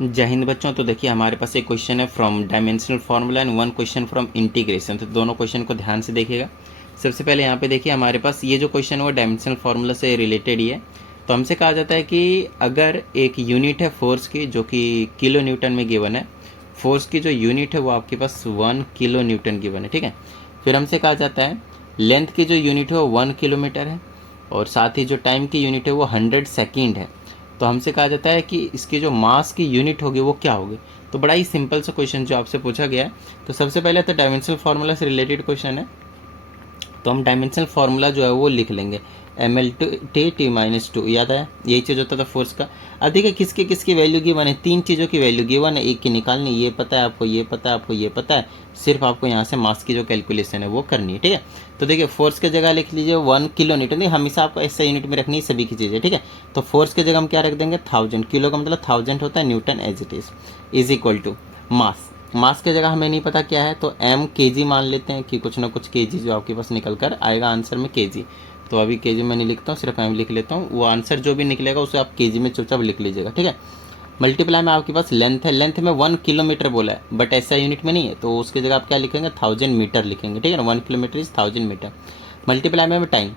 जय हिंद बच्चों। तो देखिए हमारे पास एक क्वेश्चन है from dimensional formula and one question from integration. तो दोनों क्वेश्चन को ध्यान से देखिएगा। सबसे पहले यहाँ पे देखिए हमारे पास ये जो क्वेश्चन है वो डायमेंशनल फार्मूला से रिलेटेड ही है। तो हमसे कहा जाता है कि अगर एक यूनिट है फोर्स की जो कि किलो न्यूटन में गिवन है, फोर्स की जो यूनिट है वो आपके पास 1 किलो न्यूटन गिवन है, ठीक है। फिर हमसे कहा जाता है लेंथ की जो यूनिट है वो 1 किलोमीटर है और साथ ही जो टाइम की यूनिट है वो 100 सेकेंड है। तो हमसे कहा जाता है कि इसकी जो मास की यूनिट होगी वो क्या होगी। तो बड़ा ही सिंपल सा क्वेश्चन जो आपसे पूछा गया है। तो सबसे पहले तो डायमेंशनल फार्मूला से रिलेटेड क्वेश्चन है, तो हम डायमेंशनल फार्मूला जो है वो लिख लेंगे ml/t-2। याद है यही चीज़ होता था फोर्स का। अब देखिए किसकी किसकी वैल्यू गिवन है, तीन चीज़ों की वैल्यू गिवन है, एक की निकालनी, ये पता है आपको, ये पता है आपको, ये पता है, सिर्फ आपको यहाँ से मास की जो कैलकुलेशन है वो करनी है, ठीक है। तो देखिए फोर्स की जगह लिख लीजिए 1 किलो न्यूटन। नहीं, हमेशा आपको ऐसा यूनिट में रखनी है सभी की चीज़ें, ठीक है। तो फोर्स की जगह हम क्या रख देंगे 1000, किलो का मतलब 1000 होता है, newton as it is equal to mass. Mass की जगह हमें नहीं पता क्या है तो m kg मान लेते हैं कि कुछ ना कुछ kg जो आपके पास निकल कर आएगा आंसर में kg। तो अभी kg में नहीं लिखता हूँ, सिर्फ m लिख लेता हूँ। वो आंसर जो भी निकलेगा उसे आप kg में चुपचाप लिख लीजिएगा, ठीक है। मल्टीप्लाई में आपके पास लेंथ है, लेंथ में 1 किलोमीटर बोला है बट ऐसा यूनिट में नहीं है, तो उसकी जगह आप क्या लिखेंगे 1000 मीटर लिखेंगे, ठीक है ना। 1 किलोमीटर इज 1000 मीटर। मल्टीप्लाई में टाइम,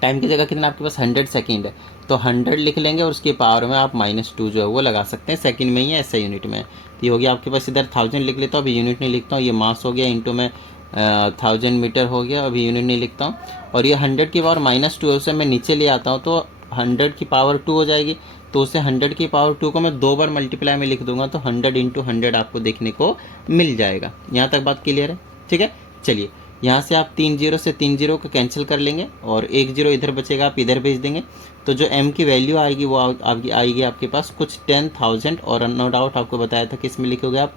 टाइम की जगह कितना आपके पास 100 सेकेंड है, तो 100 लिख लेंगे और उसके पावर में आप -2 जो है वो लगा सकते हैं, सेकंड में ही है ऐसा यूनिट में। तो ये हो गया आपके पास, इधर 1000 लिख लेता हूँ, अभी यूनिट नहीं लिखता हूँ, ये मास हो गया इंटू में 1000 मीटर हो गया, अभी यूनिट नहीं लिखता हूँ। और ये 100 की पावर -2 है, उसे मैं नीचे ले आता हूँ तो 100 की पावर 2 हो जाएगी। तो उसे 100 की पावर 2 को मैं 2 बार मल्टीप्लाई में लिख दूंगा तो 100 इंटू 100 आपको देखने को मिल जाएगा। यहाँ तक बात क्लियर है, ठीक है। चलिए यहाँ से आप 3 जीरो से 3 जीरो को कैंसिल कर लेंगे और 1 जीरो इधर बचेगा, आप इधर भेज देंगे। तो जो m की वैल्यू आएगी वो आपकी आएगी आपके पास कुछ 10,000 और नो डाउट आपको बताया था कि इसमें लिखोगे आप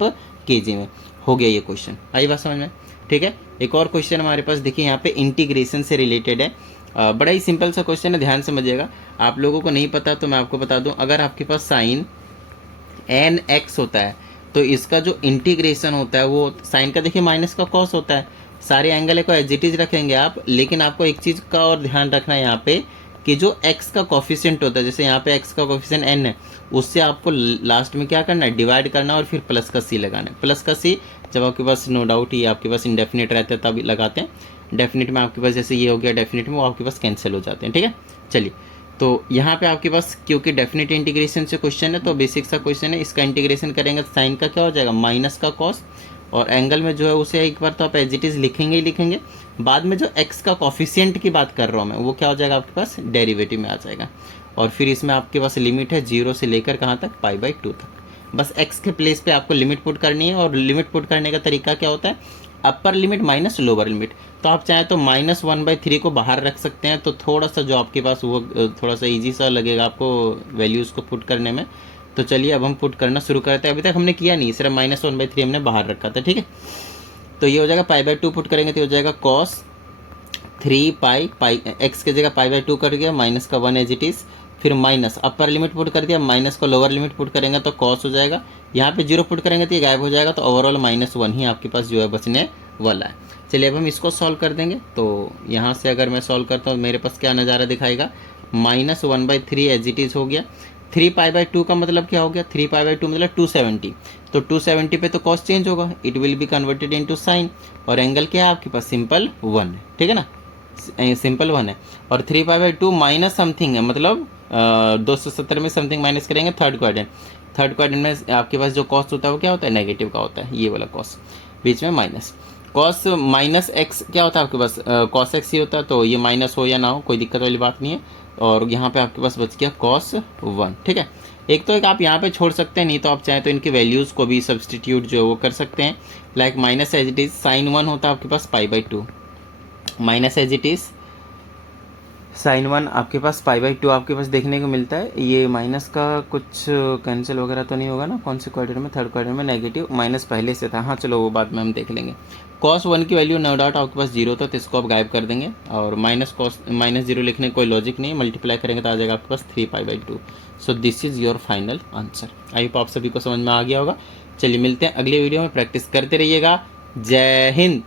kg में। हो गया ये क्वेश्चन, आई बात समझ में, ठीक है। एक और क्वेश्चन हमारे पास देखिए यहाँ पे इंटीग्रेशन से रिलेटेड है। बड़ा ही सिंपल सा क्वेश्चन है, ध्यान समझिएगा। आप लोगों को नहीं पता तो मैं आपको बता दूँ, अगर आपके पास साइन nx होता है तो इसका जो इंटीग्रेशन होता है वो साइन का देखिए माइनस का कॉस होता है। सारे एंगल को एज इट इज रखेंगे आप, लेकिन आपको एक चीज़ का और ध्यान रखना है यहाँ पे कि जो x का कोफिशिएंट होता है, जैसे यहाँ पे x का कोफिशिएंट n है, उससे आपको लास्ट में क्या करना है डिवाइड करना और फिर प्लस का c लगाना है। प्लस का c जब आपके पास नो डाउट ये आपके पास इंडेफिनिट रहता है तब लगाते हैं, डेफिनिट में आपके पास जैसे ये हो गया डेफिनिट में वो आपके पास कैंसिल हो जाते हैं, ठीक है। चलिए तो यहाँ पे आपके पास क्योंकि डेफिनेट इंटीग्रेशन से क्वेश्चन है तो बेसिक सा क्वेश्चन है, इसका इंटीग्रेशन करेंगे तो साइन का क्या हो जाएगा माइनस का कॉस, और एंगल में जो है उसे एक बार तो आप एज इट इज लिखेंगे ही लिखेंगे। बाद में जो एक्स का कॉफिशिएंट की बात कर रहा हूँ मैं वो क्या हो जाएगा आपके पास डेरिवेटिव में आ जाएगा। और फिर इसमें आपके पास लिमिट है 0 से लेकर कहाँ तक π/2 तक। बस एक्स के प्लेस पे आपको लिमिट पुट करनी है, और लिमिट पुट करने का तरीका क्या होता है upper limit minus lower limit. तो आप चाहें तो -1/3 को बाहर रख सकते हैं, तो थोड़ा सा जो आपके पास वो थोड़ा सा इजी सा लगेगा आपको वैल्यूज़ को पुट करने में। तो चलिए अब हम पुट करना शुरू करते हैं। अभी तक हमने किया नहीं, सिर्फ -1/3 हमने बाहर रखा था, ठीक है। तो ये हो जाएगा π/2 पुट करेंगे तो हो जाएगा cos 3 एक्स की जगह π/2 कर दिया, माइनस का 1 एज इट इज़, फिर माइनस अपर लिमिट पुट कर दिया, माइनस को लोअर लिमिट पुट करेंगे तो कॉस हो जाएगा। यहाँ पे 0 पुट करेंगे तो ये गायब हो जाएगा, तो ओवरऑल -1 ही आपके पास जो है बचने वाला है। चलिए अब हम इसको सॉल्व कर देंगे। तो यहाँ से अगर मैं सॉल्व करता हूँ मेरे पास क्या नज़ारा दिखाएगा, -1/3 एज इट इज़ हो गया। 3π/2 का मतलब क्या हो गया, 3π/2 मतलब 270। तो 270 पे तो कॉस चेंज होगा, it will be converted into sine, और एंगल क्या है आपके पास सिंपल 1 है, ठीक है ना, सिंपल 1 है। और 3π/2 माइनस समथिंग है, मतलब 270 में समथिंग माइनस करेंगे थर्ड क्वाड्रेंट। थर्ड क्वाड्रेंट में आपके पास जो कॉस्ट होता है वो क्या होता है नेगेटिव का होता है, ये वाला कॉस बीच में माइनस। कॉस माइनस एक्स क्या होता है आपके पास कॉस एक्स ही होता है, तो ये माइनस हो या ना हो कोई दिक्कत वाली बात नहीं है। और यहाँ पे आपके पास बच गया cos 1, ठीक है। एक तो एक आप यहाँ पे छोड़ सकते हैं, नहीं तो आप चाहें तो इनके वैल्यूज़ को भी सब्सटीट्यूट जो है वो कर सकते हैं। Like minus as it is sine 1 होता है आपके पास π/2, minus as it is sine 1 आपके पास π/2 आपके पास देखने को मिलता है। ये माइनस का कुछ कैंसिल वगैरह तो नहीं होगा ना, कौन से क्वाड्रेंट में, थर्ड क्वाड्रेंट में नेगेटिव, माइनस पहले से था, हाँ चलो वो बाद में हम देख लेंगे। cos 1 की वैल्यू नो डाउट आपके पास 0 था तो इसको आप गायब कर देंगे, और -0 लिखने का कोई लॉजिक नहीं, मल्टीप्लाई करेंगे तो आ जाएगा आपके पास 3π/2। So this is your final answer. I hope आप सभी को समझ में आ गया होगा। चलिए मिलते हैं अगले वीडियो में, प्रैक्टिस करते रहिएगा। जय हिंद।